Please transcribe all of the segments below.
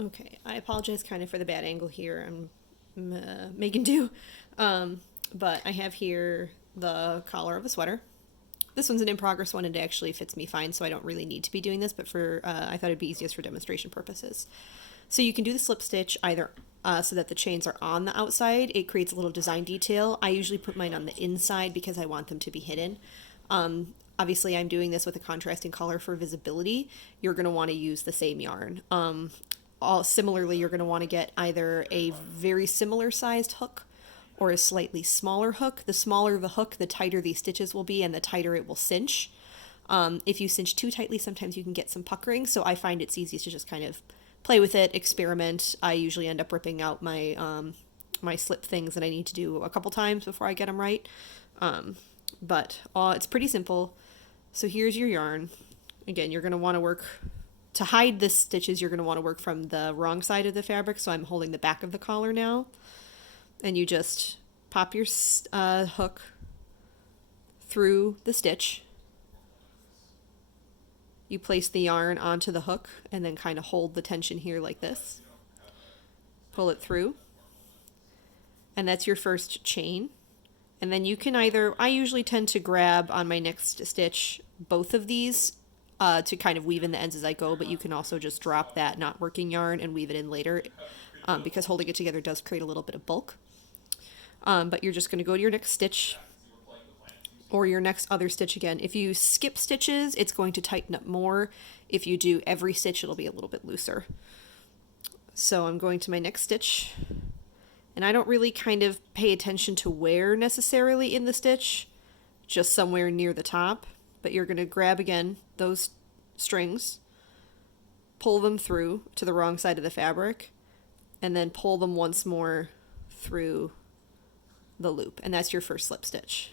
Okay, I apologize kind of for the bad angle here. I'm making do. Um, but I have here the collar of a sweater. This one's an in progress one and it actually fits me fine, so I don't really need to be doing this, but I thought it'd be easiest for demonstration purposes. So you can do the slip stitch either so that the chains are on the outside. It creates a little design detail. I usually put mine on the inside because I want them to be hidden. Obviously, I'm doing this with a contrasting color for visibility. You're going to want to use the same yarn. Similarly, you're going to want to get either a very similar sized hook or a slightly smaller hook. The smaller the hook, the tighter these stitches will be and the tighter it will cinch. If you cinch too tightly, sometimes you can get some puckering, so I find it's easiest to just kind of play with it, experiment. I usually end up ripping out my slip things that I need to do a couple times before I get them right. But it's pretty simple. So here's your yarn. Again, you're going to want to work to hide the stitches. You're going to want to work from the wrong side of the fabric. So I'm holding the back of the collar now, and you just pop your hook through the stitch. You place the yarn onto the hook and then kind of hold the tension here like this. Pull it through. And that's your first chain. And then you can I usually tend to grab on my next stitch both of these to kind of weave in the ends as I go, but you can also just drop that not working yarn and weave it in later because holding it together does create a little bit of bulk. But you're just going to go to your next stitch or your next other stitch again. If you skip stitches, it's going to tighten up more. If you do every stitch, it'll be a little bit looser. So I'm going to my next stitch, and I don't really kind of pay attention to where necessarily in the stitch, just somewhere near the top. But you're going to grab again those strings, pull them through to the wrong side of the fabric, and then pull them once more through the loop, and that's your first slip stitch.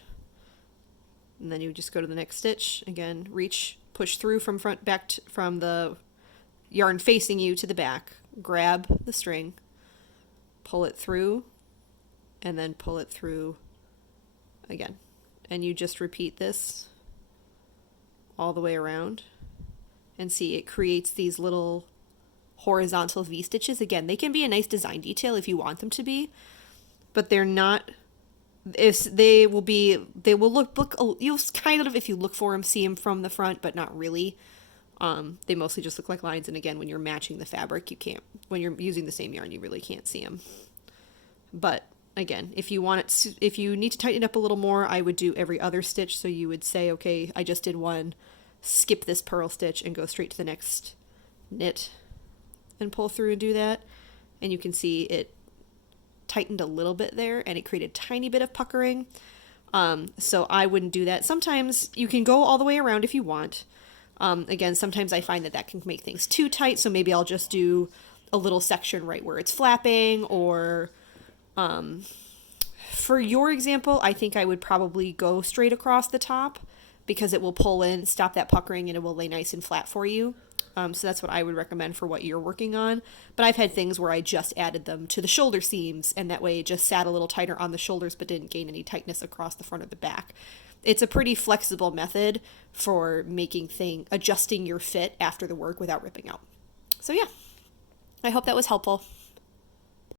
And then you just go to the next stitch again, reach, push through from front back from the yarn facing you to the back, grab the string, pull it through, and then pull it through again. And you just repeat this all the way around, and see it creates these little horizontal V stitches. Again, they can be a nice design detail if you want them to be, but they're not. They will look you'll kind of, if you look for them, see them from the front, but not really. They mostly just look like lines, and again, when you're matching the fabric, you can't, when you're using the same yarn, you really can't see them. But again, if you need to tighten it up a little more, I would do every other stitch. So you would say, okay, I just did one, skip this purl stitch and go straight to the next knit and pull through and do that. And you can see it tightened a little bit there and it created a tiny bit of puckering. So I wouldn't do that. Sometimes you can go all the way around if you want. Again, sometimes I find that can make things too tight, so maybe I'll just do a little section right where it's flapping, or for your example, I think I would probably go straight across the top because it will pull in, stop that puckering, and it will lay nice and flat for you. So that's what I would recommend for what you're working on. But I've had things where I just added them to the shoulder seams, and that way it just sat a little tighter on the shoulders but didn't gain any tightness across the front or the back. It's a pretty flexible method for adjusting your fit after the work without ripping out. So yeah, I hope that was helpful.